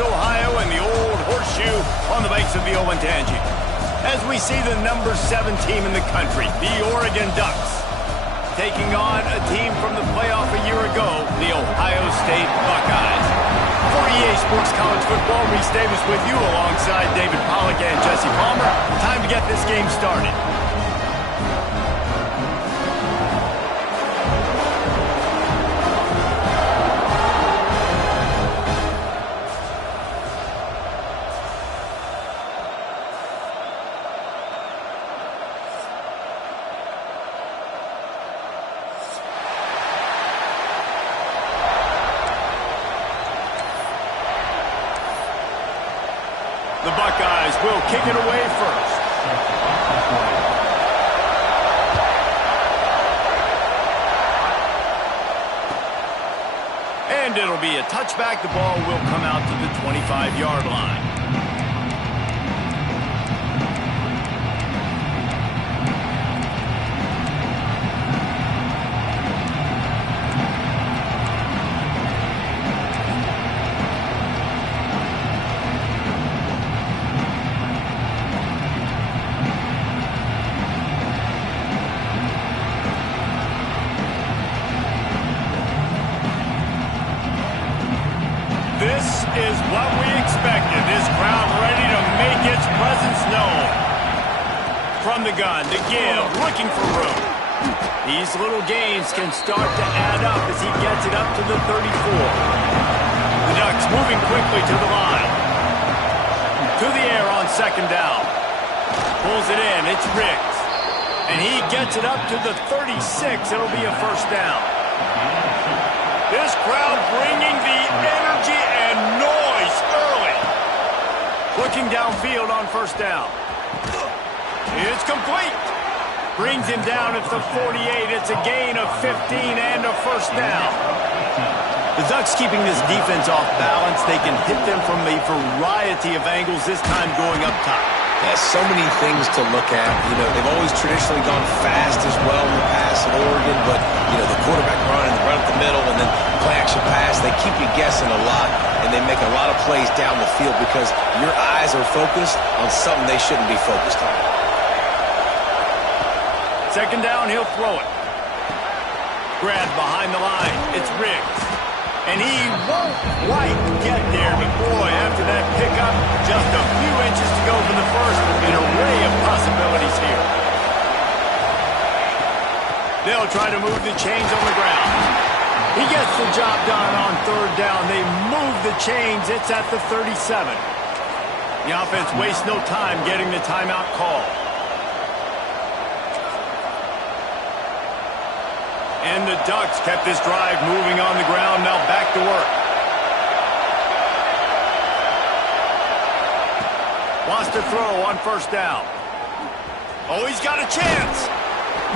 Ohio, and the old horseshoe on the banks of the Olentangy. As we see the number 7 team in the country, the Oregon Ducks, taking on a team from the playoff a year ago, the Ohio State Buckeyes. For EA Sports College Football, Reese Davis with you alongside David Pollack and Jesse Palmer. Time to get this game started. The Buckeyes will kick it away first. And it'll be a touchback. The ball will come out to the 25-yard line. This is what we expected. This crowd ready to make its presence known. From the gun, to give, looking for room. These little gains can start to add up as he gets it up to the 34. The Ducks moving quickly to the line. To the air on second down. Pulls it in, it's Riggs. And he gets it up to the 36. It'll be a first down. This crowd bringing the energy and noise early. Looking downfield on first down. It's complete. Brings him down at the 48. It's a gain of 15 and a first down. The Ducks keeping this defense off balance. They can hit them from a variety of angles, this time going up top. Yeah, so many things to look at. You know, they've always traditionally gone fast as well in the past at Oregon, but, you know, the quarterback run and the run up the middle and then play action pass, they keep you guessing a lot, and they make a lot of plays down the field because your eyes are focused on something they shouldn't be focused on. Second down, he'll throw it. Grabbed behind the line. It's Riggs. And he won't quite get there, but boy, after that pickup, just a few inches to go for the first. An array of possibilities here. They'll try to move the chains on the ground. He gets the job done on third down. They move the chains. It's at the 37. The offense wastes no time getting the timeout call. And the Ducks kept this drive moving on the ground. Now back to work. Wants to throw on first down. Oh, he's got a chance.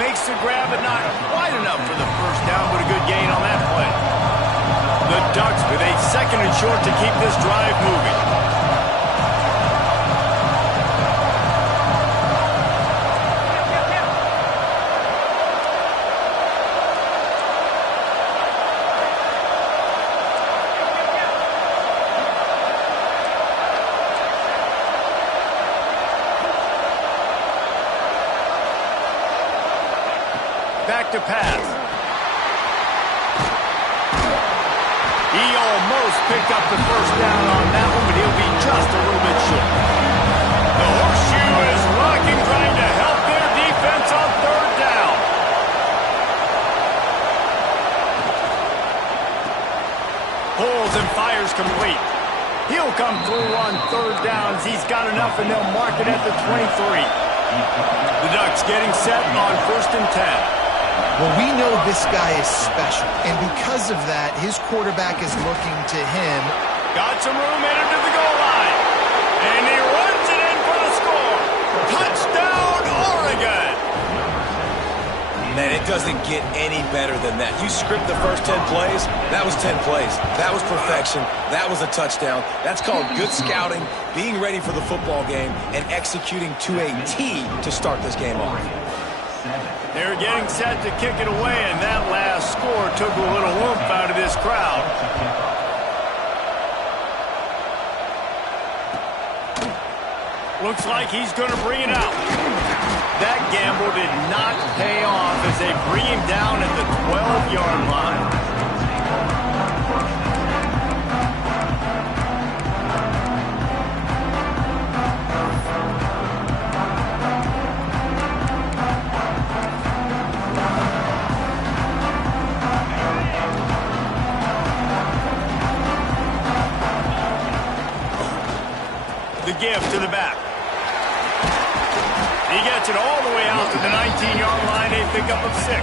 Makes the grab, but not quite enough for the first down, but a good gain on that play. The Ducks with a second and short to keep this drive moving. Back to pass. He almost picked up the first down on that one, but he'll be just a little bit short. The horseshoe is rocking, trying to help their defense on third down. Pulls and fires complete. He'll come through on third downs. He's got enough, and they'll mark it at the 23. The Ducks getting set on first and 10. Well, we know this guy is special, and because of that, his quarterback is looking to him. Got some room headed to the goal line, and he runs it in for the score. Touchdown, Oregon! Man, it doesn't get any better than that. You script the first 10 plays, that was 10 plays. That was perfection. That was a touchdown. That's called good scouting, being ready for the football game, and executing to a T to start this game off. They're getting set to kick it away, and that last score took a little oomph out of this crowd. Looks like he's going to bring it out. That gamble did not pay off as they bring him down at the 12-yard line. The give to the back. He gets it all the way out to the 19-yard line, a pickup of 6.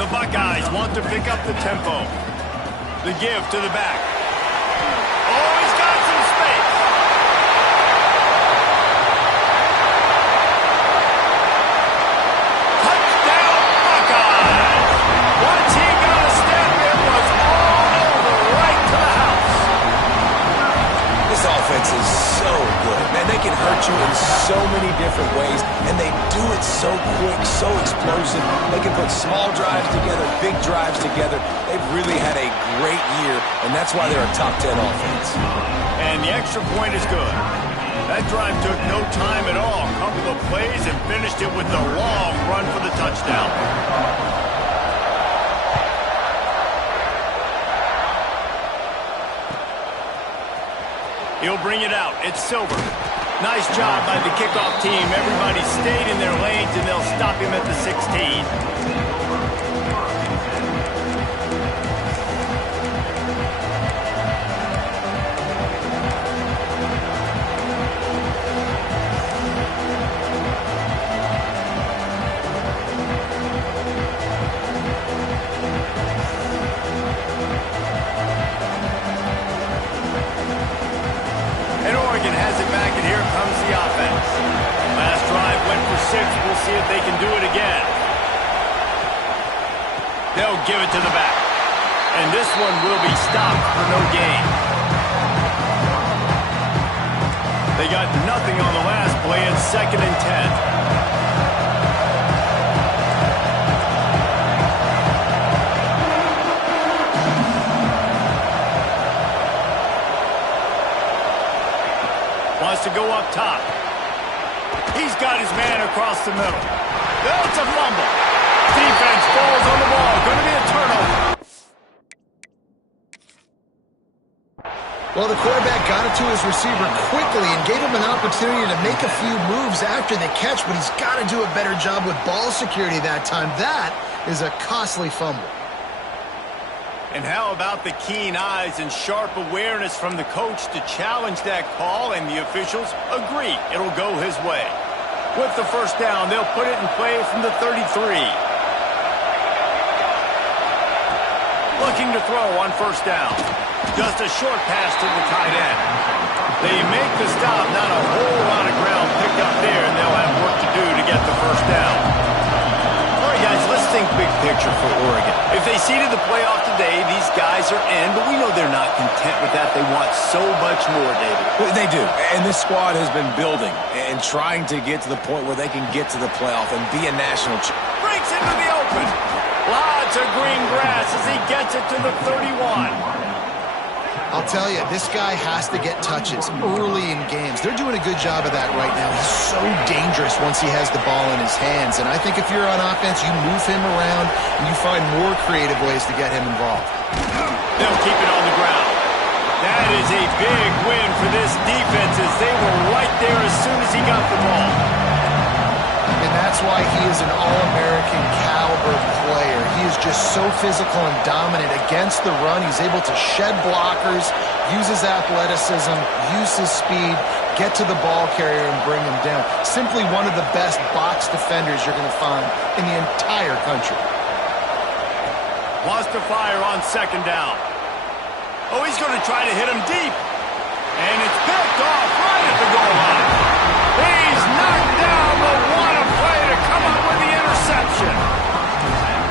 The Buckeyes want to pick up the tempo. The give to the back. Oh, he's got some space. Touchdown, Buckeyes. Once he got a step, it was all over, right to the house. This offense is so good. Man, they can hurt you in so many different ways, and they do it so quick, so explosive. They can put small drives together, big drives together. They've really had a great year, and that's why they're a top 10 offense. And the extra point is good. That drive took no time at all. A couple of plays and finished it with the long run for the touchdown. He'll bring it out. It's Silver. Nice job by the kickoff team. Everybody stayed in their lanes, and they'll stop him at the 16. We'll see if they can do it again. They'll give it to the back. And this one will be stopped for no gain. They got nothing on the last play. It's 2nd and 10. Wants to go up top. He's got his man across the middle. That's a fumble. Defense falls on the ball. Going to be a turnover. Well, the quarterback got it to his receiver quickly and gave him an opportunity to make a few moves after the catch, but he's got to do a better job with ball security that time. That is a costly fumble. And how about the keen eyes and sharp awareness from the coach to challenge that call, and the officials agree it'll go his way. With the first down, they'll put it in play from the 33. Looking to throw on first down. Just a short pass to the tight end. They make the stop, not a whole lot of ground picked up there, and they'll have work to do to get the first down. All right, guys, let's think big picture for Oregon. If they seeded the playoff today, these guys are in, but we know they're not content with that. They want so much more, David. Well, they do, and this squad has been building and trying to get to the point where they can get to the playoff and be a national champion. Breaks into the open. Lots of green grass as he gets it to the 31. I'll tell you, this guy has to get touches early in games. They're doing a good job of that right now. He's so dangerous once he has the ball in his hands. And I think if you're on offense, you move him around and you find more creative ways to get him involved. They'll keep it on the ground. That is a big win for this defense as they were right there as soon as he got the ball. And that's why he is an All-American caliber player. He is just so physical and dominant against the run. He's able to shed blockers, use his athleticism, use his speed, get to the ball carrier and bring him down. Simply one of the best box defenders you're going to find in the entire country. Wants to fire on second down. Oh, he's going to try to hit him deep. And it's picked off right at the goal line. He's knocked down, but what a play to come up with the interception.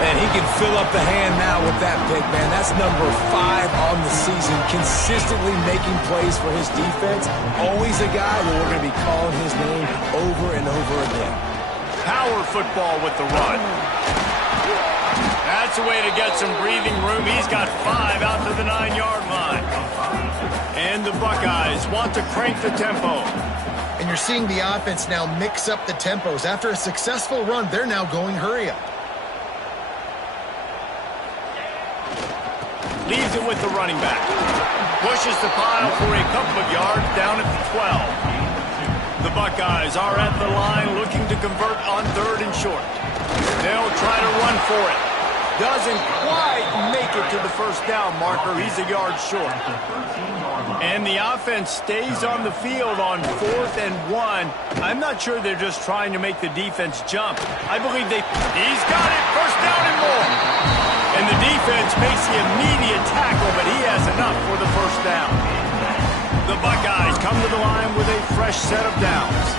And he can fill up the hand now with that pick, man. That's number 5 on the season, consistently making plays for his defense. Always a guy that we're going to be calling his name over and over again. Power football with the run. That's a way to get some breathing room. He's got 5 out to the 9-yard line. And the Buckeyes want to crank the tempo. And you're seeing the offense now mix up the tempos. After a successful run, they're now going hurry up. Leaves it with the running back. Pushes the pile for a couple of yards down at the 12. The Buckeyes are at the line looking to convert on 3rd and short. They'll try to run for it. Doesn't quite make it to the first down marker. He's a yard short. And the offense stays on the field on 4th and 1. I'm not sure they're just trying to make the defense jump. I believe he's got it. First down and more. And the defense makes the immediate tackle, but he has enough for the first down. The Buckeyes come to the line with a fresh set of downs.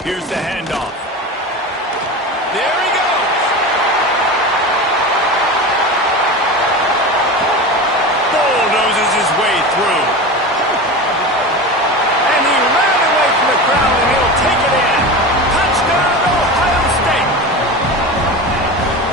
Here's the handoff. There he goes. Bulldozes his way through. And he ran away from the crowd, and he'll take it in. Touchdown, Ohio State.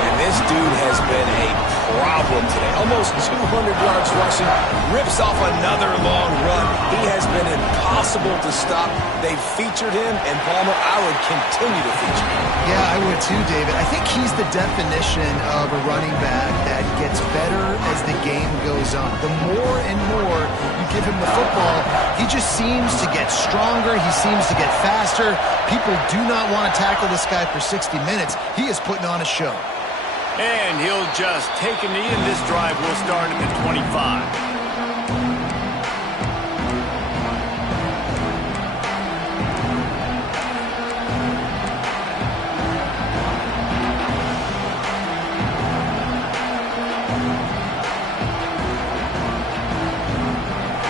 And this dude has been a problem today. Almost 200 yards rushing. Rips off another long run. He has been impossible to stop. They've featured him, and Palmer, I would continue to feature him. Yeah, I would too, David. I think he's the definition of a running back that gets better as the game goes on. The more and more you give him the football, he just seems to get stronger. He seems to get faster. People do not want to tackle this guy for 60 minutes. He is putting on a show. And he'll just take a knee, and this drive will start at the 25.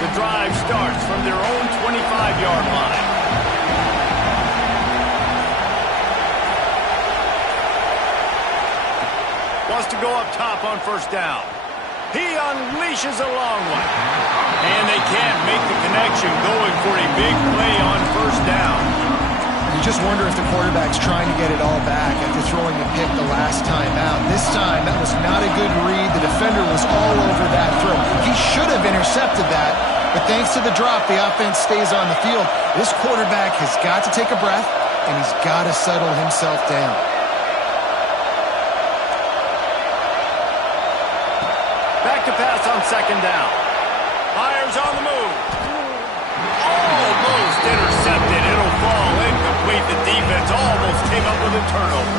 The drive starts from their own 25-yard line. Wants to go up top on first down. He unleashes a long one. And they can't make the connection, going for a big play on first down. You just wonder if the quarterback's trying to get it all back after throwing the pick the last time out. This time, that was not a good read. The defender was all over that throw. He should have intercepted that, but thanks to the drop, the offense stays on the field. This quarterback has got to take a breath, and he's got to settle himself down. Back to pass on second down. Fires on the move. Almost intercepted. It'll fall incomplete. The defense almost came up with a turnover.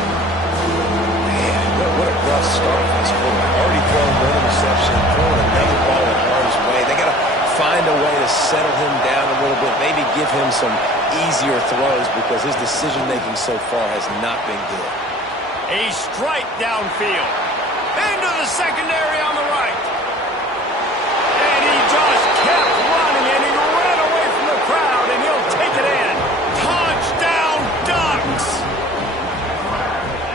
Man, what a rough start for this quarterback. Already throwing one interception, throwing another ball in harm's way. They got to find a way to settle him down a little bit, maybe give him some easier throws, because his decision-making so far has not been good. A strike downfield. Into the secondary on the right. And he just kept running, and he ran away from the crowd, and he'll take it in. Touchdown, Ducks!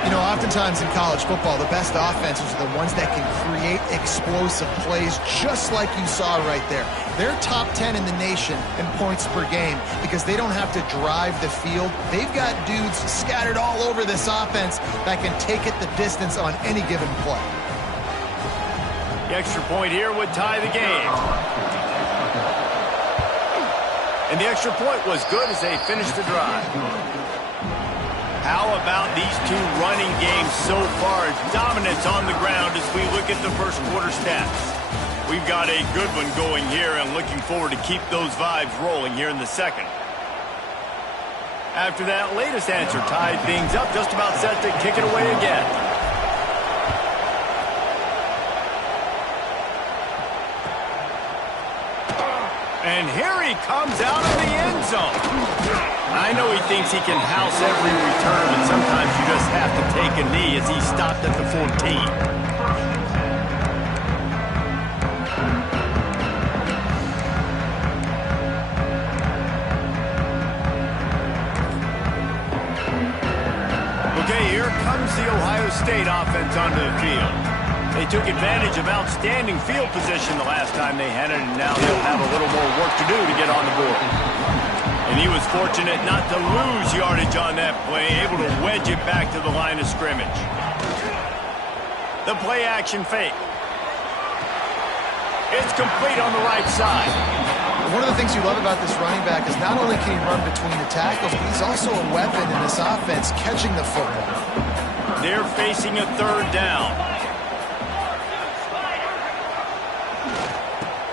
You know, oftentimes in college football, the best offenses are the ones that can create explosive plays, just like you saw right there. They're top 10 in the nation in points per game because they don't have to drive the field. They've got dudes scattered all over this offense that can take it the distance on any given play. The extra point here would tie the game. And the extra point was good as they finished the drive. How about these two running games so far? Dominance on the ground as we look at the first quarter stats. We've got a good one going here and looking forward to keep those vibes rolling here in the second. After that latest answer tied things up, just about set to kick it away again. And here he comes out of the end zone. I know he thinks he can house every return, but sometimes you just have to take a knee as he stopped at the 14. Okay, here comes the Ohio State offense onto the field. They took advantage of outstanding field position the last time they had it, and now they'll have a little more work to do to get on the board. And he was fortunate not to lose yardage on that play, able to wedge it back to the line of scrimmage. The play-action fake. It's complete on the right side. One of the things you love about this running back is not only can he run between the tackles, but he's also a weapon in this offense catching the football. They're facing a third down.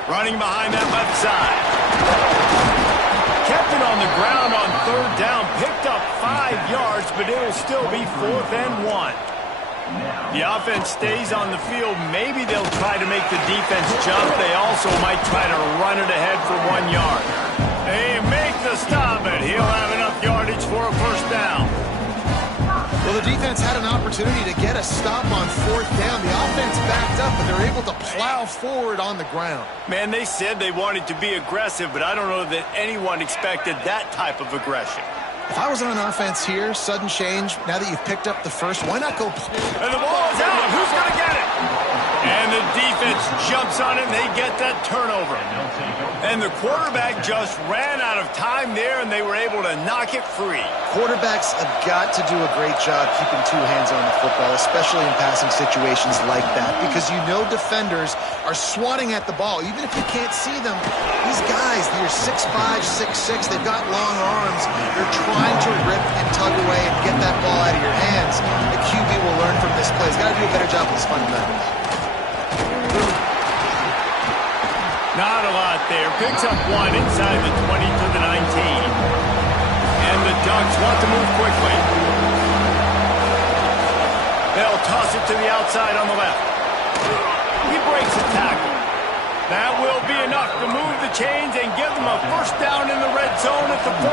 Running behind that left side. Kept it on the ground on third down. Picked up 5 yards, but it'll still be 4th and 1. The offense stays on the field. Maybe they'll try to make the defense jump. They also might try to run it ahead for 1 yard. They make the stop, and he'll have enough yardage for a first down. Well, the defense had an opportunity to get a stop on 4th down. The offense backed up, but they're able to plow forward on the ground. Man, they said they wanted to be aggressive, but I don't know that anyone expected that type of aggression. If I was on offense here, sudden change, now that you've picked up the first, why not go? And the ball is out. Who's going to get it? And the defense jumps on it, and they get that turnover. And the quarterback just ran out of time there, and they were able to knock it free. Quarterbacks have got to do a great job keeping 2 hands on the football, especially in passing situations like that, because you know defenders are swatting at the ball. Even if you can't see them, these guys, they're 6'5", 6'6", they've got long arms. They're trying to rip and tug away and get that ball out of your hands. The QB will learn from this play. He's got to do a better job with his fundamentals. Not a lot there. Picks up 1 inside the 20 to the 19. And the Ducks want to move quickly. They'll toss it to the outside on the left. He breaks a tackle. That will be enough to move the chains and give them a first down in the red zone at the 14.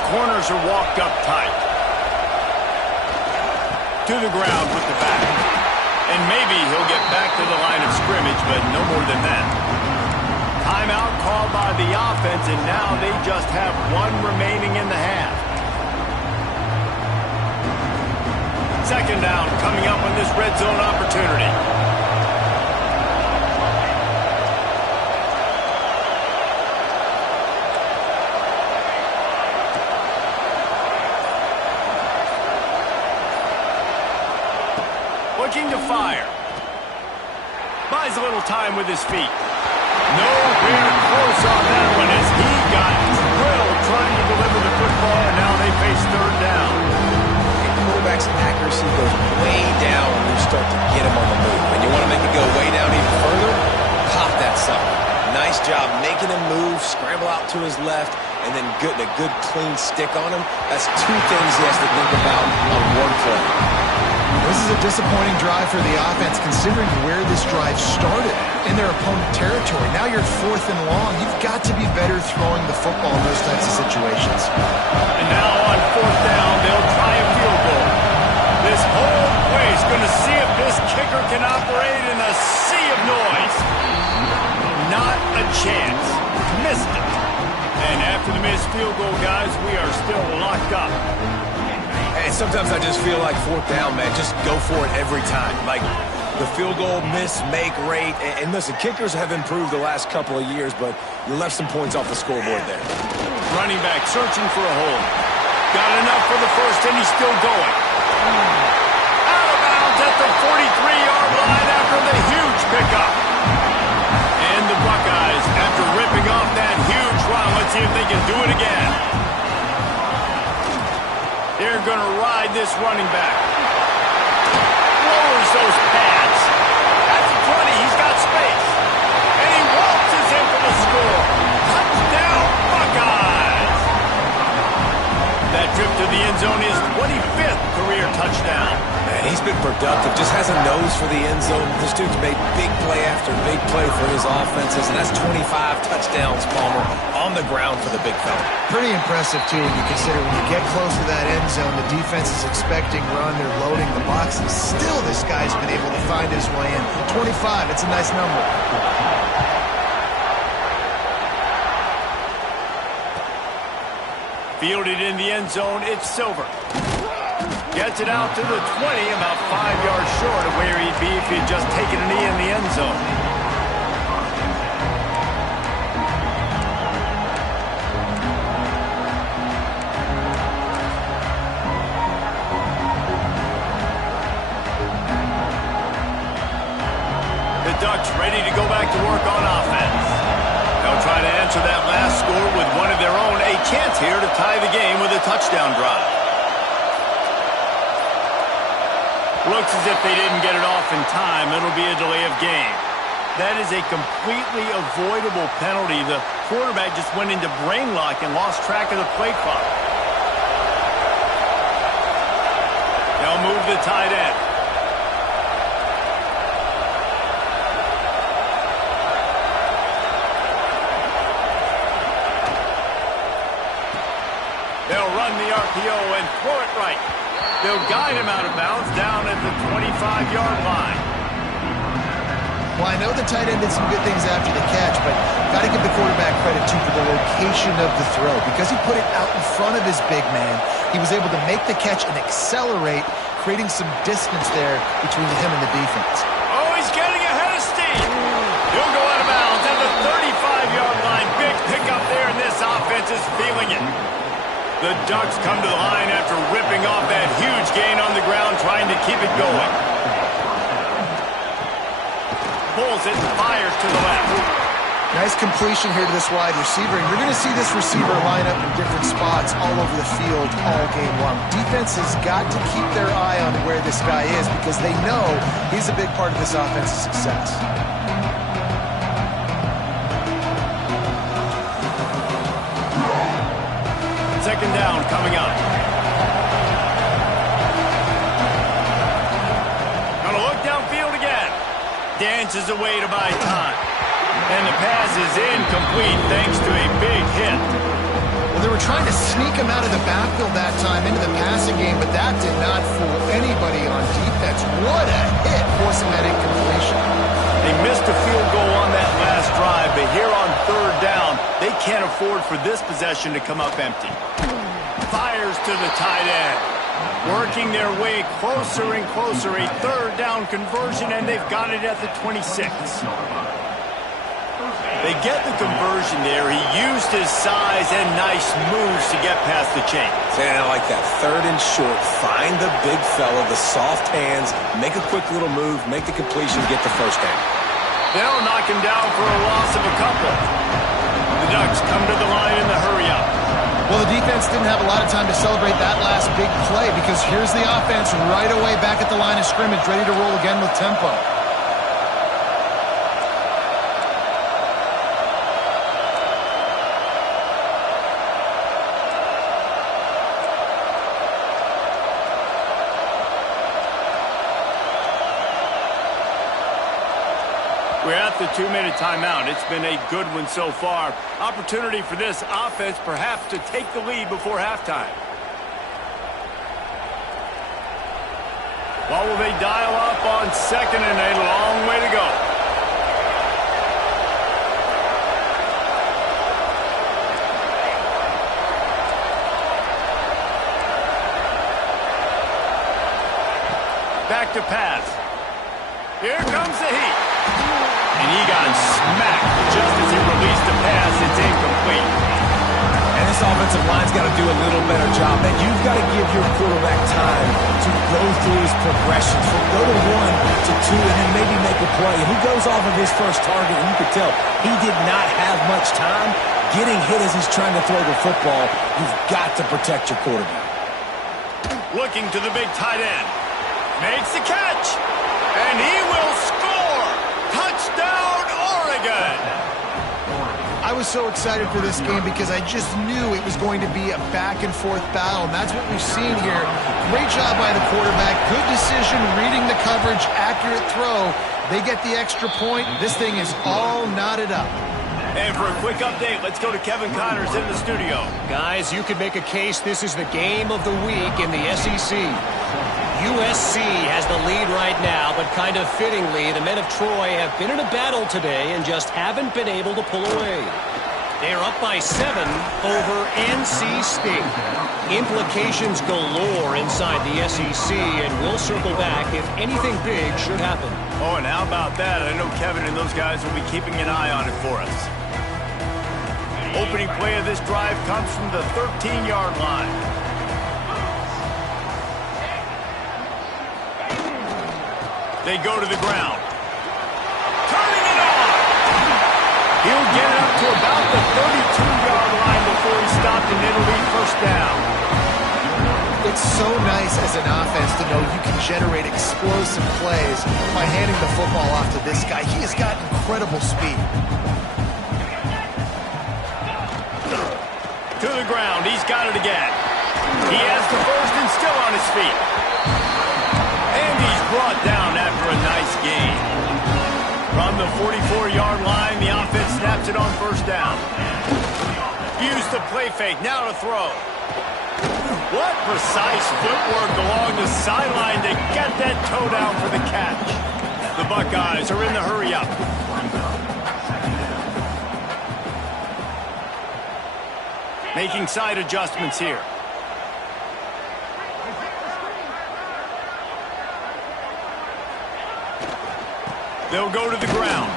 The corners are walked up tight. To the ground with the back. And maybe he'll get back to the line of scrimmage, but no more than that. Timeout called by the offense, and now they just have 1 remaining in the half. Second down coming up on this red zone opportunity. Looking to fire. Buys a little time with his feet. Nowhere close on that one as he got drilled trying to deliver the football, and now they face third down. The quarterback's accuracy goes way down when you start to get him on the move. And you want to make it go way down even further? Pop that sucker. Nice job making him move, scramble out to his left, and then a good clean stick on him. That's 2 things he has to think about on 1 play. This is a disappointing drive for the offense, considering where this drive started in their opponent territory. Now you're 4th and long. You've got to be better throwing the football in those types of situations. And now on 4th down, they'll try a field goal. This whole place going to see if this kicker can operate in a sea of noise. Not a chance. Missed it. And after the missed field goal, guys, we are still locked up. And sometimes I just feel like 4th down, man, just go for it every time. Like the field goal miss-make rate. And listen, kickers have improved the last couple of years, but you left some points off the scoreboard there. Running back searching for a hole. Got enough for the first, and he's still going. Out of bounds at the 43-yard line after the huge pickup. And the Buckeyes, after ripping off that huge run, let's see if they can do it again. They're going to ride this running back. Lowers those pads. That's 20. He's got space. And he waltzes in for the score. Touchdown, Buckeyes. That trip to the end zone is 25th career touchdown. Man, he's been productive. Just has a nose for the end zone. This dude's made big play after big play for his offenses, and that's 25 touchdowns, Palmer, on the ground for the big fella. Pretty impressive, too, when you consider when you get close to that end zone, the defense is expecting run, they're loading the box, and still this guy's been able to find his way in. 25, it's a nice number. Fielded in the end zone, it's Silver. Gets it out to the 20, about 5 yards short of where he'd be if he'd just taken a knee in the end zone. Ducks ready to go back to work on offense. They'll try to answer that last score with one of their own. A chance here to tie the game with a touchdown drive. Looks as if they didn't get it off in time. It'll be a delay of game. That is a completely avoidable penalty. The quarterback just went into brain lock and lost track of the play clock. They'll move the tight end. They'll run the RPO and throw it right. They'll guide him out of bounds down at the 25-yard line. Well, I know the tight end did some good things after the catch, but got to give the quarterback credit, too, for the location of the throw. Because he put it out in front of his big man, he was able to make the catch and accelerate, creating some distance there between him and the defense. Oh, he's getting ahead of steam. He'll go out of bounds at the 35-yard line. Big pickup there, and this offense is feeling it. The Ducks come to the line after ripping off that huge gain on the ground, trying to keep it going. Pulls it and fires to the left. Nice completion here to this wide receiver. And you're going to see this receiver line up in different spots all over the field all game long. Defense has got to keep their eye on where this guy is because they know he's a big part of this offense's success. Second down coming up. Gonna look downfield again. Dances away to buy time. And the pass is incomplete thanks to a big hit. Well, they were trying to sneak him out of the backfield that time into the passing game, but that did not fool anybody on defense. What a hit, forcing that incompletion. They missed a field goal on that last drive, but here on third down, they can't afford for this possession to come up empty. Fires to the tight end. Working their way closer and closer. A third down conversion, and they've got it at the 26. They get the conversion there. He used his size and nice moves to get past the chains. And I like that. Third and short. Find the big fella, the soft hands, make a quick little move, make the completion, get the first down. They'll knock him down for a loss of a couple. The Ducks come to the line in the hurry-up. Well, the defense didn't have a lot of time to celebrate that last big play because here's the offense right away back at the line of scrimmage, ready to roll again with tempo. We're at the 2-minute timeout. It's been a good one so far. Opportunity for this offense perhaps to take the lead before halftime. What will they dial up on second and a long way to go? Back to pass. Here comes the heat. And he got smacked just as he released the pass. It's incomplete. And this offensive line's got to do a little better job, man. You've got to give your quarterback time to go through his progressions. From go to 1 to 2 and then maybe make a play. And he goes off of his first target, and you could tell he did not have much time getting hit as he's trying to throw the football. You've got to protect your quarterback. Looking to the big tight end. Makes the catch. And he will score. Touchdown, Oregon. I was so excited for this game because I just knew it was going to be a back-and-forth battle, and that's what we've seen here. Great job by the quarterback. Good decision, reading the coverage, accurate throw. They get the extra point. This thing is all knotted up. And for a quick update, let's go to Kevin Connors in the studio. Guys, you could make a case this is the game of the week in the SEC. USC has the lead right now, but kind of fittingly, the men of Troy have been in a battle today and just haven't been able to pull away. They're up by 7 over NC State. Implications galore inside the SEC, and we'll circle back if anything big should happen. Oh, and how about that? I know Kevin and those guys will be keeping an eye on it for us. Opening play of this drive comes from the 13-yard line. They go to the ground. He'll get it up to about the 32-yard line before he stopped, and it'll be first down. It's so nice as an offense to know you can generate explosive plays by handing the football off to this guy. He has got incredible speed. To the ground. He's got it again. He has the first and still on his feet. And he's brought down after a nice gain. From the 44-yard line, the offense snaps it on first down. Use the play fake. Now to throw. What precise footwork along the sideline to get that toe down for the catch. The Buckeyes are in the hurry-up. Making side adjustments here. They'll go to the ground.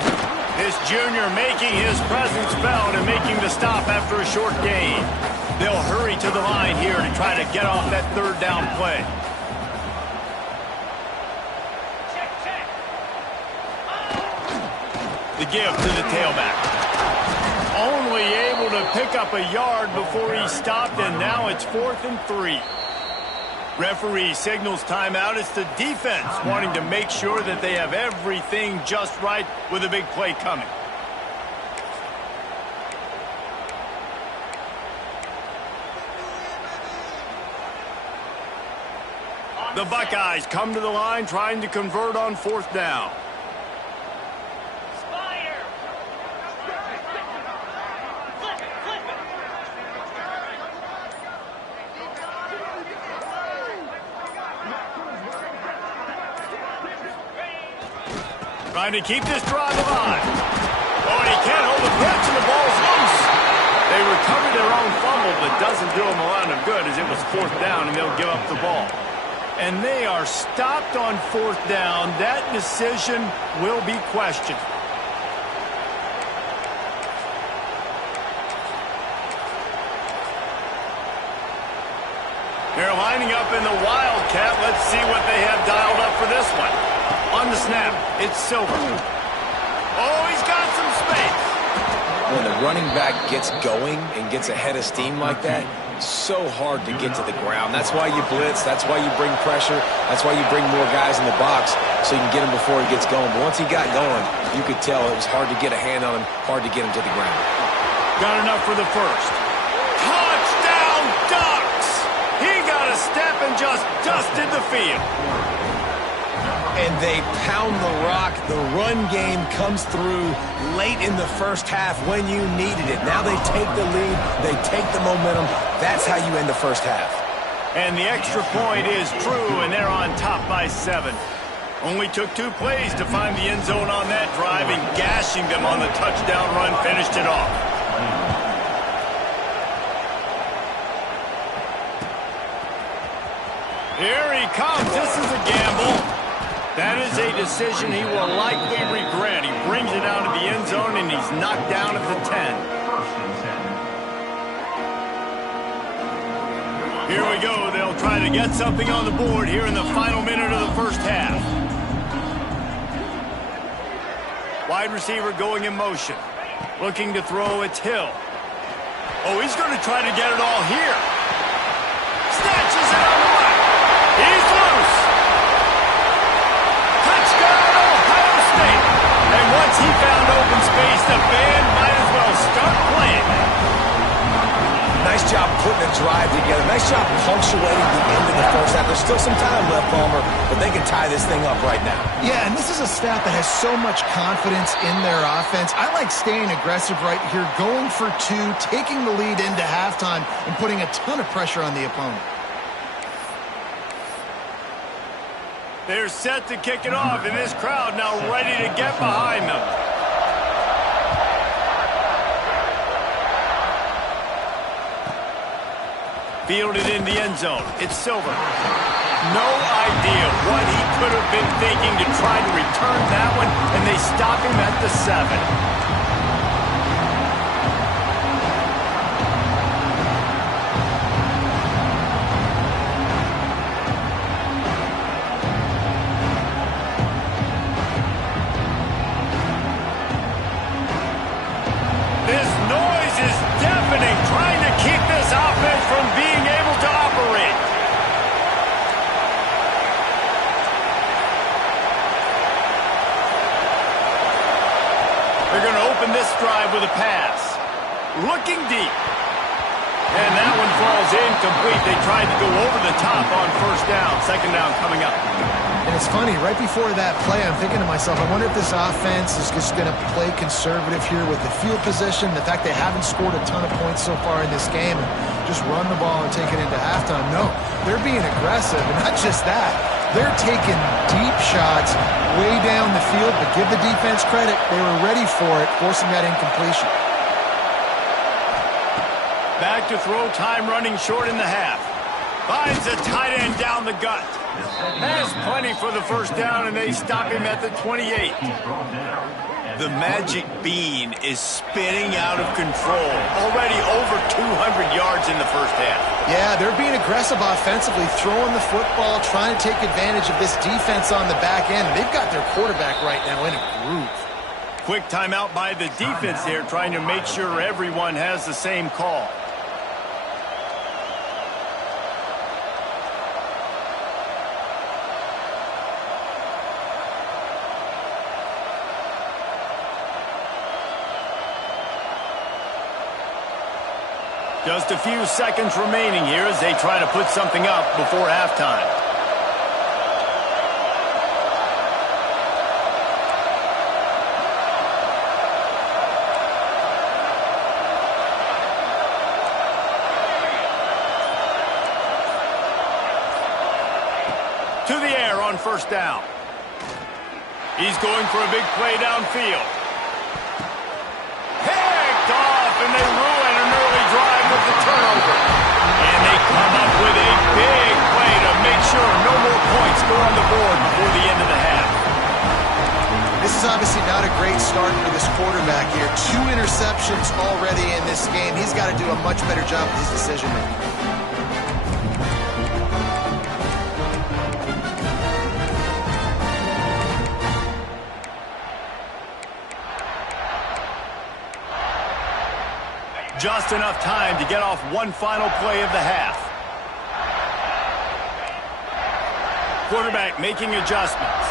This junior making his presence felt and making the stop after a short gain. They'll hurry to the line here to try to get off that third down play. The give to the tailback. Only able to pick up a yard before he stopped, and now it's 4th and 3. Referee signals timeout. It's the defense wanting to make sure that they have everything just right with a big play coming. The Buckeyes come to the line trying to convert on 4th down. Trying to keep this drive alive. Oh, and he can't hold the pitch, and the ball's loose. They recovered their own fumble, but doesn't do them a lot of good as it was 4th down, and they'll give up the ball. And they are stopped on 4th down. That decision will be questioned. They're lining up in the Wildcat. Let's see what they have dialed up for this one. On the snap, it's Silver. Oh, he's got some space. When the running back gets going and gets ahead of steam like that, it's so hard to get to the ground. That's why you blitz. That's why you bring pressure. That's why you bring more guys in the box so you can get him before he gets going. But once he got going, you could tell it was hard to get a hand on him, hard to get him to the ground. Got enough for the first. Touchdown, Ducks! He got a step and just dusted the field. And they pound the rock. The run game comes through late in the first half when you needed it. Now they take the lead. They take the momentum. That's how you end the first half. And the extra point is true, and they're on top by 7. Only took 2 plays to find the end zone on that drive, and gashing them on the touchdown run finished it off. Here he comes. This is a gamble. That is a decision he will likely regret. He brings it out of the end zone, and he's knocked down at the 10. Here we go. They'll try to get something on the board here in the final minute of the first half. Wide receiver going in motion. Looking to throw, it's Hill. Oh, he's going to try to get it all here. Snatches it on the right. He's loose. Ohio State. And once he found open space, the band might as well start playing. Nice job putting a drive together. Nice job punctuating the end of the first half. There's still some time left, Palmer, but they can tie this thing up right now. Yeah, and this is a staff that has so much confidence in their offense. I like staying aggressive right here, going for 2, taking the lead into halftime, and putting a ton of pressure on the opponent. They're set to kick it off, and this crowd now ready to get behind them. Fielded in the end zone. It's Silver. No idea what he could have been thinking to try to return that one, and they stop him at the 7. open this drive with a pass. Looking deep. And that one falls incomplete. They tried to go over the top on first down. Second down coming up. And it's funny, right before that play, I'm thinking to myself, I wonder if this offense is just going to play conservative here with the field position, the fact they haven't scored a ton of points so far in this game, and just run the ball and take it into halftime. No, they're being aggressive, and not just that. They're taking deep shots way down the field, but give the defense credit. They were ready for it, forcing that incompletion. Back to throw, time running short in the half. Finds a tight end down the gut. Has plenty for the first down, and they stop him at the 28. The magic bean is spinning out of control. Already over 200 yards in the first half. Yeah, they're being aggressive offensively, throwing the football, trying to take advantage of this defense on the back end. They've got their quarterback right now in a groove. Quick timeout by the defense here, trying to make sure everyone has the same call. Just a few seconds remaining here as they try to put something up before halftime. To the air on first down. He's going for a big play downfield. Picked off, and they ruin an early drive with the turnover. And they come up with a big play to make sure no more points go on the board before the end of the half. This is obviously not a great start for this quarterback here. 2 interceptions already in this game. He's got to do a much better job with his decision-making. Just enough time to get off one final play of the half. Quarterback making adjustments.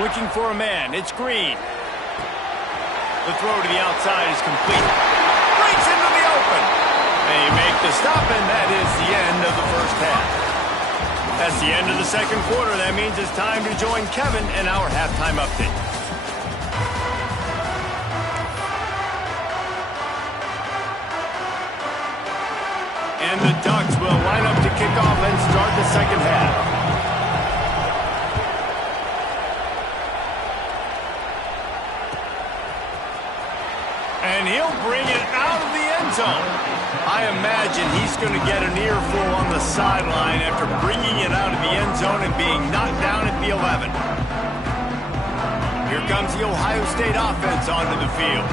Looking for a man. It's Green. The throw to the outside is complete. Breaks into the open. They make the stop, and that is the end of the first half. That's the end of the second quarter. That means it's time to join Kevin in our halftime update. And the Ducks will line up to kick off and start the second half. And he'll bring it out of the end zone. I imagine he's going to get an earful on the sideline after bringing it out of the end zone and being knocked down at the 11. Here comes the Ohio State offense onto the field.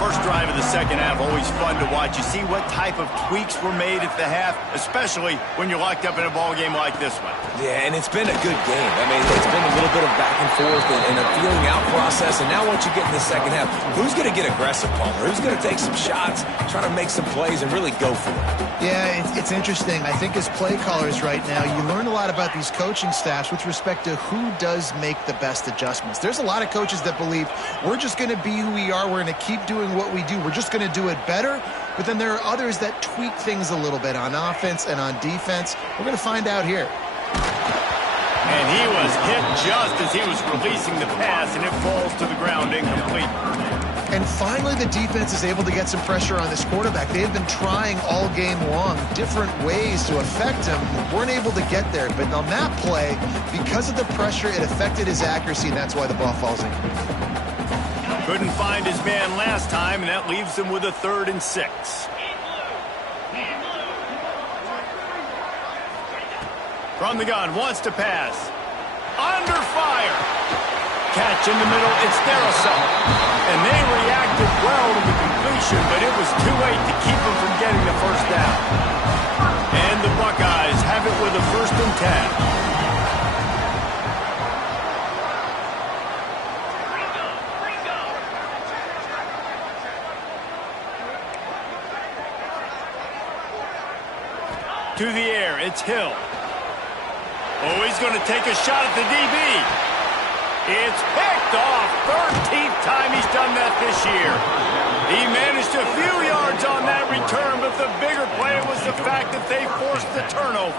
First drive of the second half, always fun to watch. You see what type of tweaks were made at the half, especially when you're locked up in a ball game like this one. Yeah, and it's been a good game. I mean, it's been a little bit of back and forth and a feeling out process. And now once you get in the second half, who's going to get aggressive, Palmer? Who's going to take some shots, try to make some plays, and really go for it? Yeah, it's interesting. I think as play callers right now, you learn a lot about these coaching staffs with respect to who does make the best adjustments. There's a lot of coaches that believe we're just going to be who we are. We're going to keep doing what we do. We're just going to do it better. But then there are others that tweak things a little bit on offense and on defense. We're going to find out here. And he was hit just as he was releasing the pass, and it falls to the ground incomplete. And finally, the defense is able to get some pressure on this quarterback. They've been trying all game long different ways to affect him. Weren't able to get there. But on that play, because of the pressure, it affected his accuracy, and that's why the ball falls incomplete. Couldn't find his man last time, and that leaves him with a 3rd and 6. From the gun, wants to pass. Under fire. Catch in the middle, it's Darrison. And they reacted well to the completion, but it was too late to keep him from getting the first down. And the Buckeyes have it with a 1st and 10. To the air, it's Hill. Oh, he's going to take a shot at the DB. It's picked off. 13th time he's done that this year. He managed a few yards on that return, but the bigger play was the fact that they forced the turnover.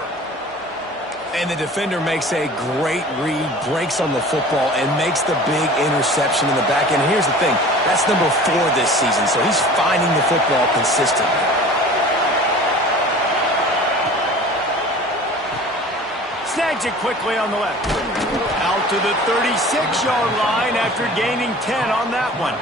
And the defender makes a great read, breaks on the football, and makes the big interception in the back end. Here's the thing. That's number 4 this season, so he's finding the football consistently. Snags it quickly on the left. Out to the 36-yard line after gaining 10 on that one.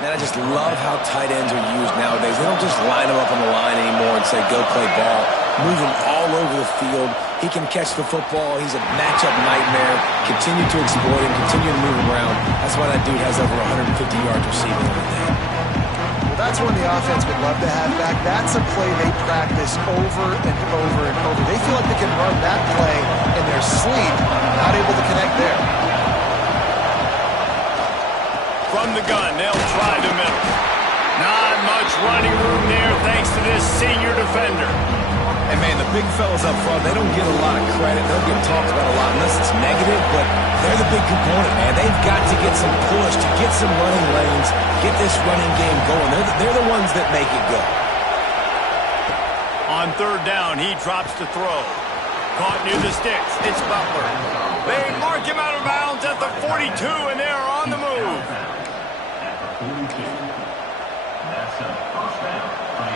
Man, I just love how tight ends are used nowadays. They don't just line them up on the line anymore and say, go play ball. Move him all over the field. He can catch the football. He's a matchup nightmare. Continue to exploit him. Continue to move him around. That's why that dude has over 150 yards receiving every day. Well, that's one the offense would love to have back. That's a play they practice over and over and over. They feel like they can run that play in their sleep. Not able to connect there. From the gun, they'll try the middle. Not much running room there thanks to this senior defender. And, man, the big fellas up front, they don't get a lot of credit. They don't get talked about a lot unless it's negative, but they're the big component, man. They've got to get some push, to get some running lanes, get this running game going. They're the ones that make it go. On 3rd down, he drops to throw. Caught near the sticks. It's Butler. They mark him out of bounds at the 42, and they're on the move.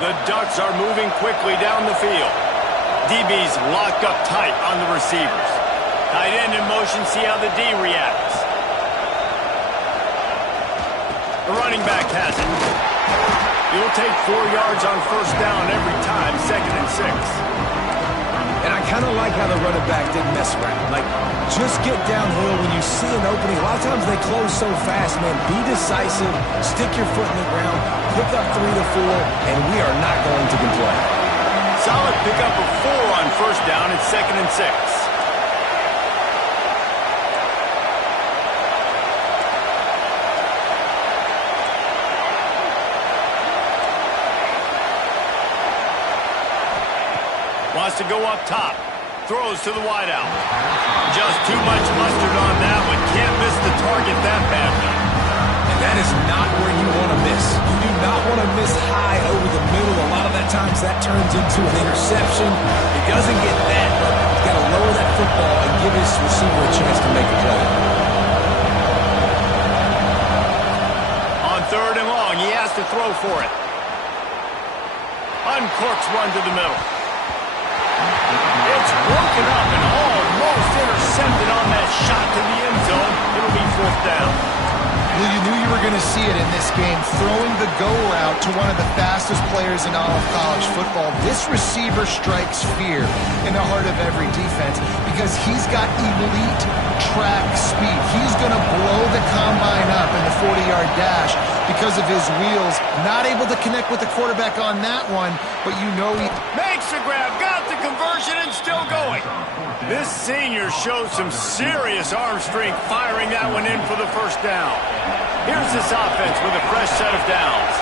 The Ducks are moving quickly down the field. DB's locked up tight on the receivers. Tight end in motion, see how the D reacts. The running back has it. You'll take 4 yards on 1st down every time, 2nd and 6. And I kind of like how the running back didn't mess around. Like, just get downhill when you see an opening. A lot of times they close so fast, man. Be decisive, stick your foot in the ground, pick up 3 to 4, and we are not going to complain. Solid pickup of 4 on 1st down. It's 2nd and 6. Wants to go up top. Throws to the wideout. Just too much mustard on that one. Can't miss the target that badly. And that is not where you want to miss. You do not want to miss high over the middle. A lot of that times that turns into an interception. He doesn't get that, but he's got to lower that football and give his receiver a chance to make a play. On 3rd and long, he has to throw for it. Uncorks one to the middle. It's broken up and almost intercepted on that shot to the end zone. It'll be 4th down. Well, you knew you were going to see it in this game, throwing the go route to one of the fastest players in all of college football. This receiver strikes fear in the heart of every defense because he's got elite track speed. He's going to blow the combine up in the 40-yard dash because of his wheels. Not able to connect with the quarterback on that one, but you know he Makes the grab, got the conversion, and still going. This senior shows some serious arm strength firing that one in for the 1st down. Here's this offense with a fresh set of downs.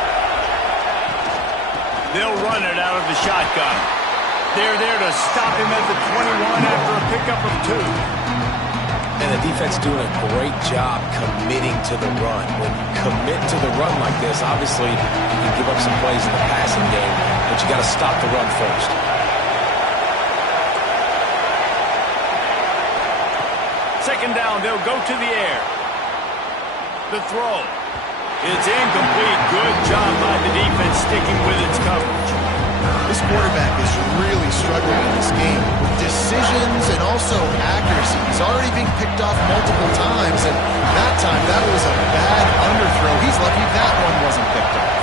They'll run it out of the shotgun. They're there to stop him at the 21 after a pickup of 2. And the defense doing a great job committing to the run. When you commit to the run like this, obviously you can give up some plays in the passing game, but you got to stop the run first. Second down, they'll go to the air. The throw. It's incomplete. Good job by the defense sticking with its coverage. This quarterback is really struggling in this game with decisions and also accuracy. He's already being picked off multiple times, and that time that was a bad underthrow. He's lucky that one wasn't picked off.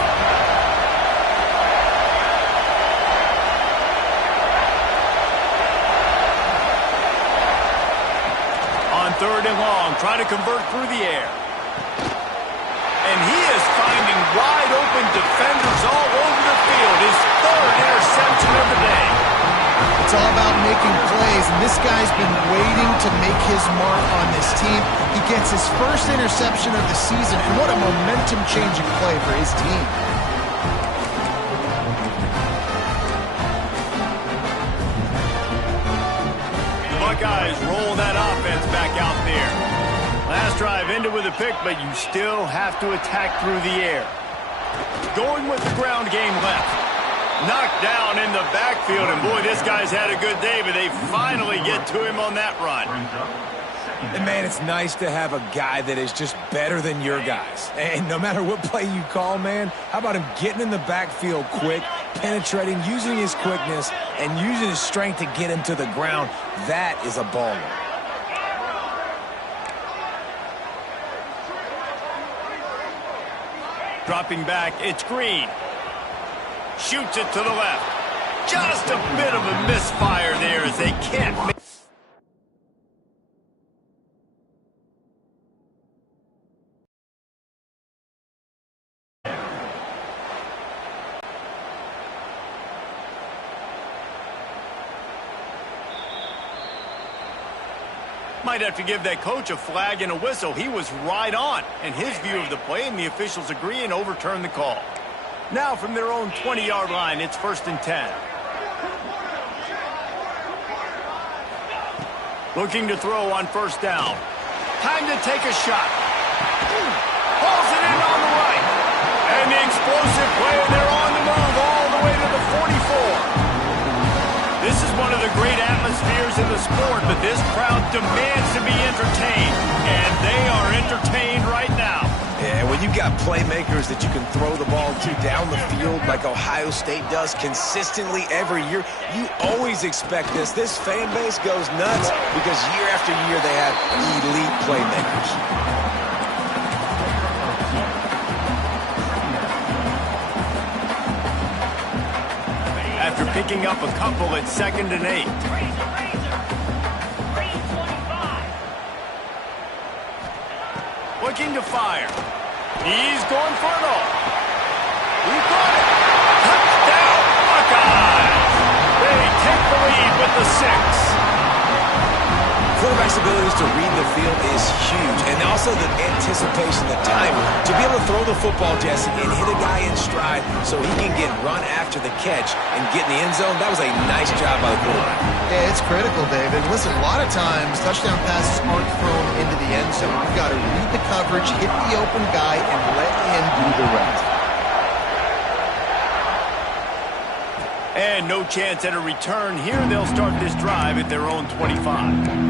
On 3rd and long, trying to convert through the air. And he is finding wide open defenders all over the field. His 3rd interception of the day. It's all about making plays, and this guy's been waiting to make his mark on this team. He gets his 1st interception of the season, and what a momentum-changing play for his team. Buckeyes roll that offense back out there. Last drive ended with a pick, but you still have to attack through the air. Going with the ground game left. Knocked down in the backfield, and boy, this guy's had a good day, but they finally get to him on that run. And man, it's nice to have a guy that is just better than your guys. And no matter what play you call, man, how about him getting in the backfield quick, penetrating, using his quickness, and using his strength to get him to the ground? That is a baller. Dropping back, it's Green. Shoots it to the left. Just a bit of a misfire there as they can't make. Might have to give that coach a flag and a whistle. He was right on in his view of the play, and the officials agree and overturn the call. Now from their own 20-yard line, it's 1st and 10. Looking to throw on 1st down. Time to take a shot. Pulls it in on the right. And the explosive play, they're on the move all the way to the 44. This is one of the great atmospheres in the sport, but this crowd demands to be entertained, and they are entertained right now. Yeah, when you've got playmakers that you can throw the ball to down the field like Ohio State does consistently every year, you always expect this. This fan base goes nuts because year after year they have elite playmakers. After picking up a couple at 2nd and 8. Looking to fire. He's going for it all. He got it. Touchdown, Buckeyes. They take the lead with the 6. Quarterback's abilities to read the field is huge, and also the anticipation, the time to be able to throw the football, Jesse, and hit a guy in stride so he can get run after the catch and get in the end zone. That was a nice job by the quarterback. Yeah, it's critical, David. Listen, a lot of times touchdown passes aren't thrown into the end zone. You've got to read the coverage, hit the open guy, and let him do the rest. And no chance at a return here. They'll start this drive at their own 25.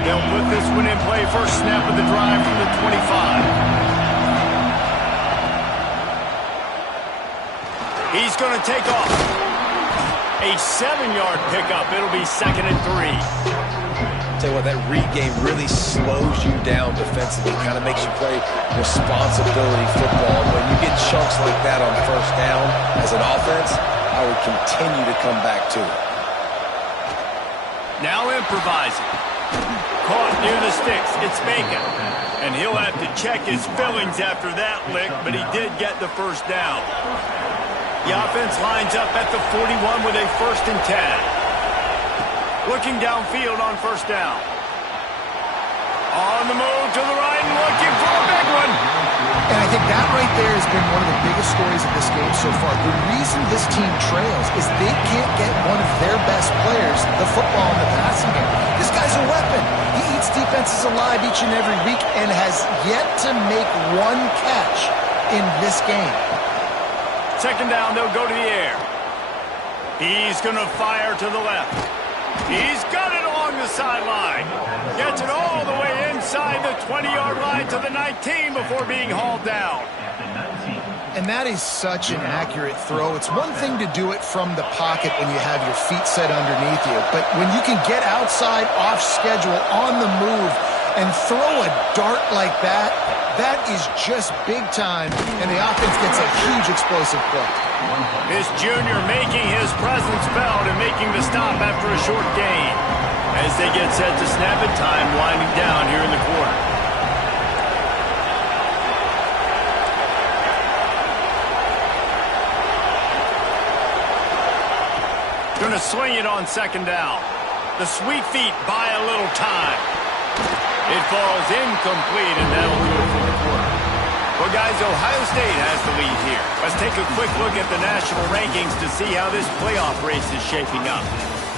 They'll put this one in play. First snap of the drive from the 25. He's going to take off. A 7-yard pickup. It'll be 2nd and 3. Tell you what, that read game really slows you down defensively. Kind of makes you play responsibility football. When you get chunks like that on 1st down as an offense, I would continue to come back to it. Now improvising. Caught near the sticks. It's Bacon. And he'll have to check his fillings after that lick, but he did get the 1st down. The offense lines up at the 41 with a 1st and 10. Looking downfield on 1st down. On the move to the right and looking for a big one. And I think that right there has been one of the biggest stories of this game so far. The reason this team trails is they can't get one of their best players the football in the passing game. This guy's a weapon. He eats defenses alive each and every week and has yet to make one catch in this game. 2nd down, they'll go to the air. He's going to fire to the left. He's got it along the sideline. Gets it all the way inside the 20-yard line to the 19 before being hauled down. And that is such an accurate throw. It's one thing to do it from the pocket when you have your feet set underneath you, but when you can get outside, off schedule, on the move, and throw a dart like that, that is just big time, and the offense gets a huge explosive play. This junior making his presence felt and making the stop after a short gain. As they get set to snap it, time winding down here in the quarter. Going to swing it on 2nd down. The sweet feet buy a little time. It falls incomplete, and that'll do it for the quarter. Well, guys, Ohio State has the lead here. Let's take a quick look at the national rankings to see how this playoff race is shaping up.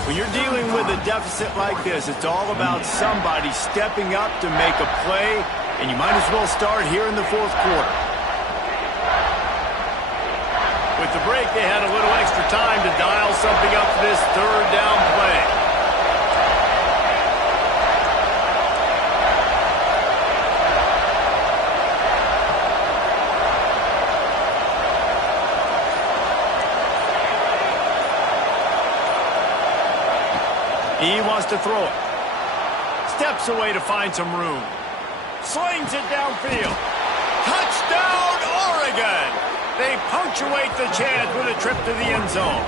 When you're dealing with a deficit like this, it's all about somebody stepping up to make a play, and you might as well start here in the fourth quarter. With the break, they had a little extra time to dial something up for this third down play. He wants to throw it. Steps away to find some room. Slings it downfield. Touchdown, Oregon! They punctuate the chance with a trip to the end zone.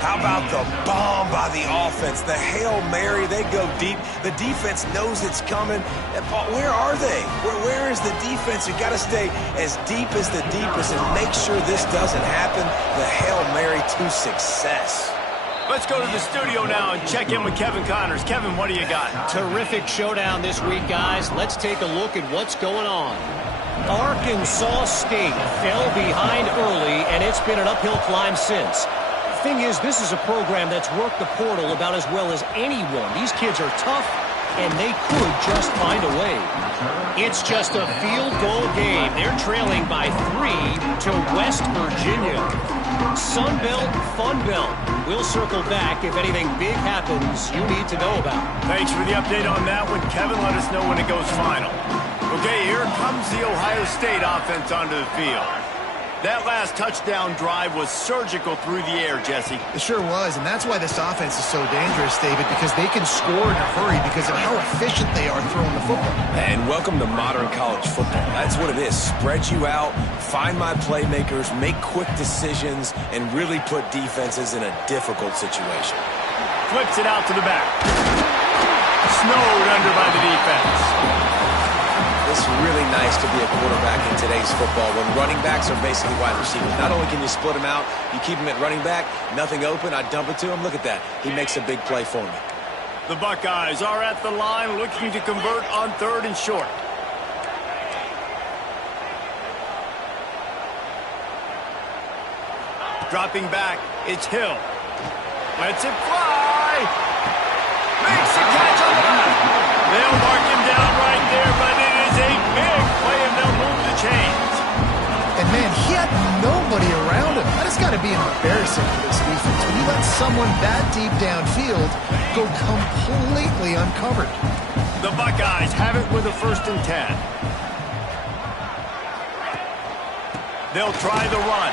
How about the bomb by the offense? The Hail Mary, they go deep. The defense knows it's coming. Where are they? Where is the defense? You got to stay as deep as the deepest and make sure this doesn't happen. The Hail Mary to success. Let's go to the studio now and check in with Kevin Connors. Kevin, what do you got? Terrific showdown this week, guys. Let's take a look at what's going on. Arkansas State fell behind early, and it's been an uphill climb since. Thing is, this is a program that's worked the portal about as well as anyone. These kids are tough, and they could just find a way. It's just a field goal game. They're trailing by 3 to West Virginia. Sun Belt, Fun Belt. We'll circle back if anything big happens you need to know about. Thanks for the update on that one, Kevin. Let us know when it goes final. Okay, here comes the Ohio State offense onto the field. That last touchdown drive was surgical through the air, Jesse. It sure was, and that's why this offense is so dangerous, David, because they can score in a hurry because of how efficient they are throwing the football. And welcome to modern college football. That's what it is. Spread you out, find my playmakers, make quick decisions, and really put defenses in a difficult situation. Flips it out to the back. Snowed under by the defense. It's really nice to be a quarterback in today's football when running backs are basically wide receivers. Not only can you split them out, you keep them at running back, nothing open, I dump it to him. Look at that. He makes a big play for me. The Buckeyes are at the line looking to convert on third and short. Dropping back, it's Hill. Lets it fly. Makes the catch on the back. They'll mark him down right there, but it is a big play and they'll move the chains. And man, he had nobody around him. That has got to be embarrassing for this defense. When you let someone that deep downfield go completely uncovered. The Buckeyes have it with a 1st and 10. They'll try the run.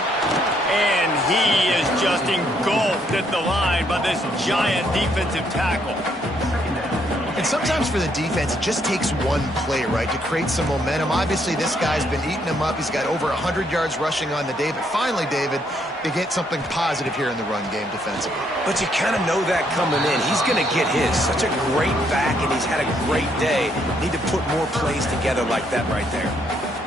And he is just engulfed at the line by this giant defensive tackle. And sometimes for the defense, it just takes one play, right, to create some momentum. Obviously, this guy's been eating him up. He's got over 100 yards rushing on the day. But finally, David, they get something positive here in the run game defensively. But you kind of know that coming in. He's going to get his. Such a great back, and he's had a great day. Need to put more plays together like that right there.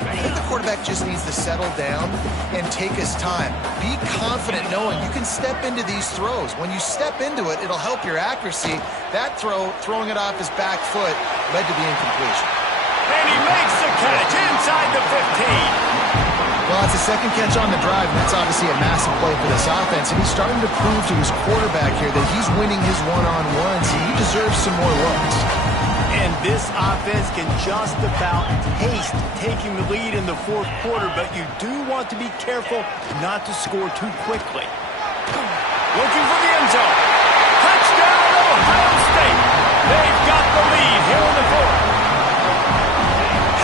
I think the quarterback just needs to settle down and take his time. Be confident knowing you can step into these throws. When you step into it, it'll help your accuracy. That throwing it off his back foot, led to the incompletion. And he makes the catch inside the 15. Well, it's a second catch on the drive, and that's obviously a massive play for this offense. And he's starting to prove to his quarterback here that he's winning his one-on-ones. He deserves some more looks. And this offense can just about taste taking the lead in the fourth quarter, but you do want to be careful not to score too quickly. Looking for the end zone. Touchdown, Ohio State. They've got the lead here in the fourth.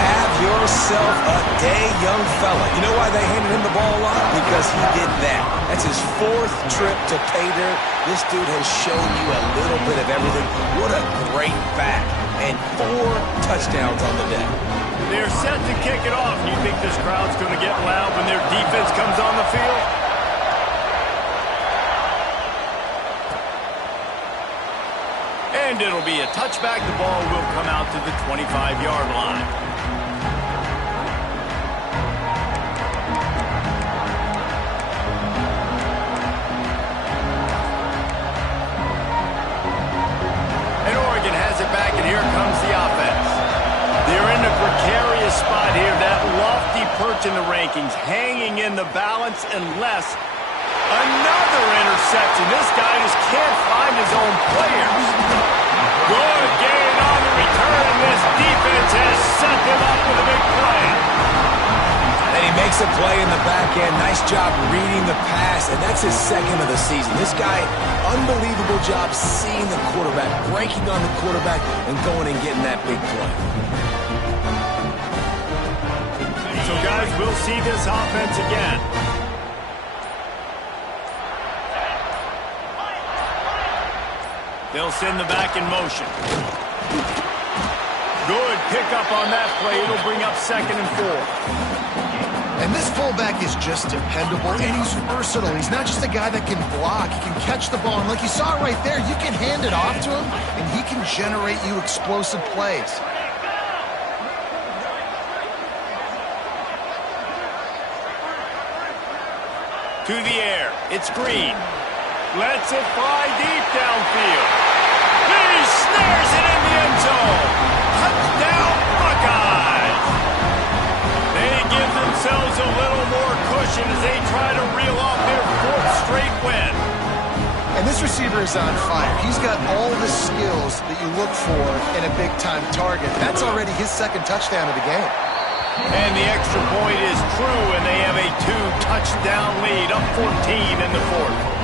Have yourself a day, young fella. You know why they handed him the ball a lot? Because he did that. That's his 4th trip to pay dirt. This dude has shown you a little bit of everything. What a great back. And 4 touchdowns on the day. They're set to kick it off. Do you think this crowd's going to get loud when their defense comes on the field? And it'll be a touchback. The ball will come out to the 25-yard line. Back, and here comes the offense. They're in a precarious spot here. That perch in the rankings, hanging in the balance unless another interception. This guy just can't find his own players. Good gain on the return, and this defense has set them up with a big play. And he makes a play in the back end. Nice job reading the pass, and that's his second of the season. This guy, unbelievable job seeing the quarterback, breaking on the quarterback, and going and getting that big play. So, guys, we'll see this offense again. They'll send the back in motion. Good pickup on that play. It'll bring up 2nd and 4. And this fullback is just dependable, and he's versatile. He's not just a guy that can block. He can catch the ball. And like you saw right there, you can hand it off to him, and he can generate you explosive plays. To the air. It's Green. Lets it fly deep downfield. He snares it in the end zone. Touchdown, Buckeyes. They give themselves a little more cushion as they try to reel off their 4th straight win. And this receiver is on fire. He's got all the skills that you look for in a big-time target. That's already his 2nd touchdown of the game. And the extra point is true, and they have a 2-touchdown lead, up 14 in the 4th.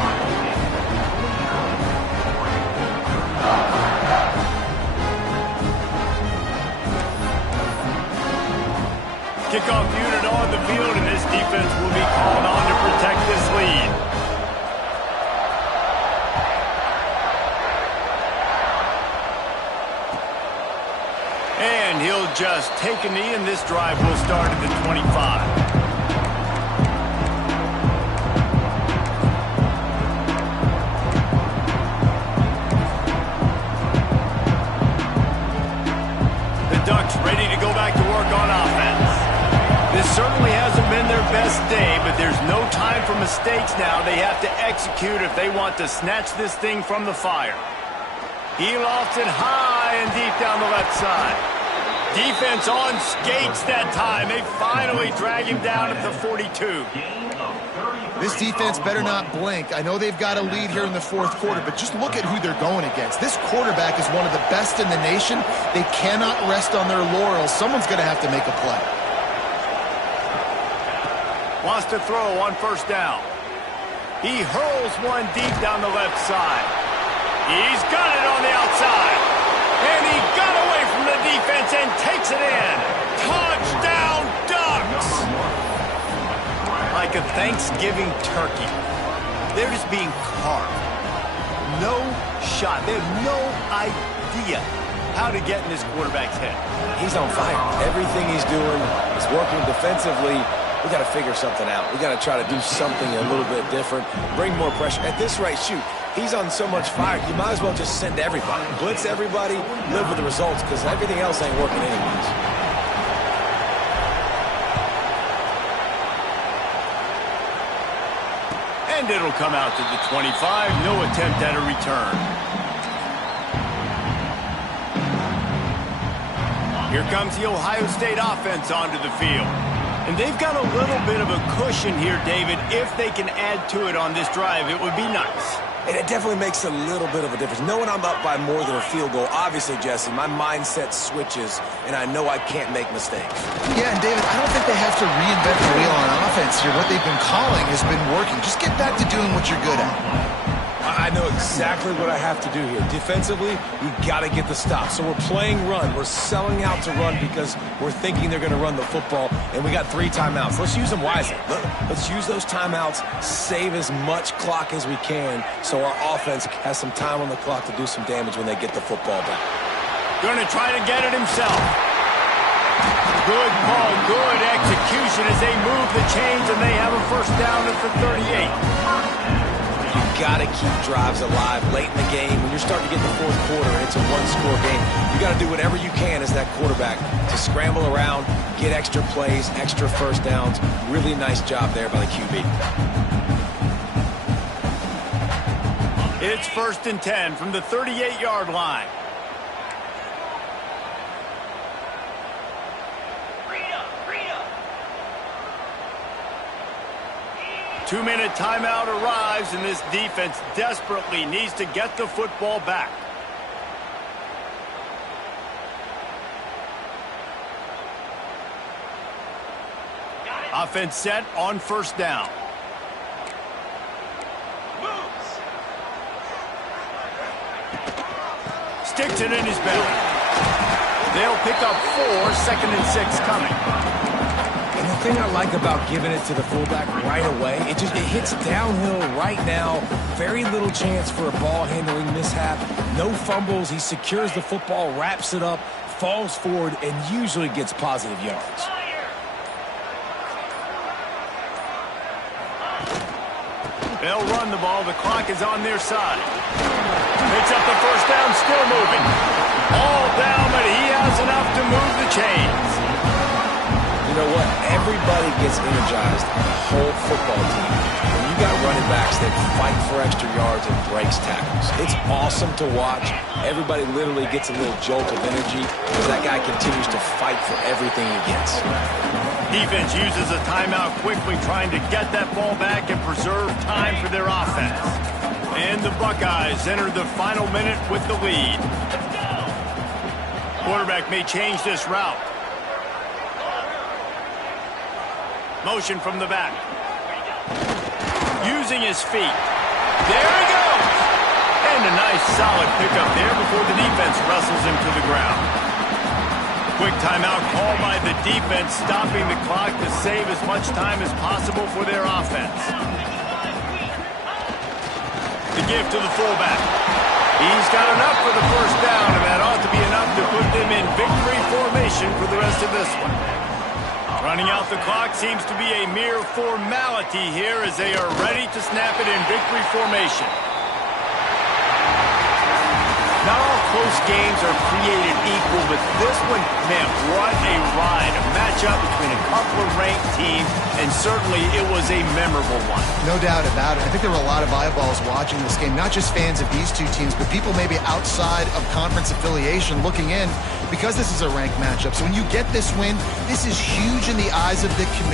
Kickoff unit on the field, and this defense will be called on to protect this lead. And he'll just take a knee, and this drive will start at the 25. Ready to go back to work on offense. This certainly hasn't been their best day, but there's no time for mistakes now. They have to execute if they want to snatch this thing from the fire. He lofts it high and deep down the left side. Defense on skates that time. They finally drag him down at the 42. This defense better not blink. I know they've got a lead here in the 4th quarter, but just look at who they're going against. This quarterback is one of the best in the nation. They cannot rest on their laurels. Someone's going to have to make a play. Wants to throw on 1st down. He hurls one deep down the left side. He's got it on the outside. And he got away from the defense and takes it in. Touchdown, Ducks! Like a Thanksgiving turkey. They're just being carved. No shot. They have no idea how to get in this quarterback's head. He's on fire. Everything he's doing is working defensively. We got to figure something out. We got to try to do something a little bit different, bring more pressure. At this rate, shoot, he's on so much fire, you might as well just send everybody. Blitz everybody, live with the results, because everything else ain't working anyways. And it'll come out to the 25. No attempt at a return. Here comes the Ohio State offense onto the field. And they've got a little bit of a cushion here, David. If they can add to it on this drive, it would be nice. And it definitely makes a little bit of a difference. Knowing I'm up by more than a field goal, obviously, Jesse, my mindset switches, and I know I can't make mistakes. Yeah, and David, I don't think they have to reinvent the wheel on offense here. What they've been calling has been working. Just get back to doing what you're good at. I know exactly what I have to do here. Defensively, we got to get the stop. So we're playing run. We're selling out to run because we're thinking they're going to run the football, and we got 3 timeouts. Let's use them wisely. Let's use those timeouts, save as much clock as we can so our offense has some time on the clock to do some damage when they get the football back. Going to try to get it himself. Good call, good execution as they move the chains, and they have a first down at the 38. Got to keep drives alive late in the game. When you're starting to get the 4th quarter and it's a 1-score game, you got to do whatever you can as that quarterback to scramble around, get extra plays, extra first downs. Really nice job there by the QB. It's 1st and 10 from the 38-yard line. 2-minute timeout arrives, and this defense desperately needs to get the football back. Offense set on first down. Sticks it in his belly. They'll pick up 4, 2nd and 6 coming. And the thing I like about giving it to the fullback right away, it hits downhill right now. Very little chance for a ball handling mishap. No fumbles. He secures the football, wraps it up, falls forward, and usually gets positive yards. They'll run the ball. The clock is on their side. Picks up the first down, still moving. All down, but he has enough to move the chains. You know what? Everybody gets energized on the whole football team when you got running backs that fight for extra yards and breaks tackles. It's awesome to watch. Everybody literally gets a little jolt of energy because that guy continues to fight for everything he gets. Defense uses a timeout quickly, trying to get that ball back and preserve time for their offense. And the Buckeyes enter the final minute with the lead. Quarterback may change this route. Motion from the back. Using his feet. There he goes! And a nice solid pickup there before the defense wrestles him to the ground. Quick timeout called by the defense, stopping the clock to save as much time as possible for their offense. The give to the fullback. He's got enough for the first down, and that ought to be enough to put them in victory formation for the rest of this one. Running out the clock seems to be a mere formality here as they are ready to snap it in victory formation. Not all close games are created equal, but this one, man, what a ride. A matchup between a couple of ranked teams, and certainly it was a memorable one. No doubt about it. I think there were a lot of eyeballs watching this game, not just fans of these two teams, but people maybe outside of conference affiliation looking in because this is a ranked matchup. So when you get this win, this is huge in the eyes of the committee.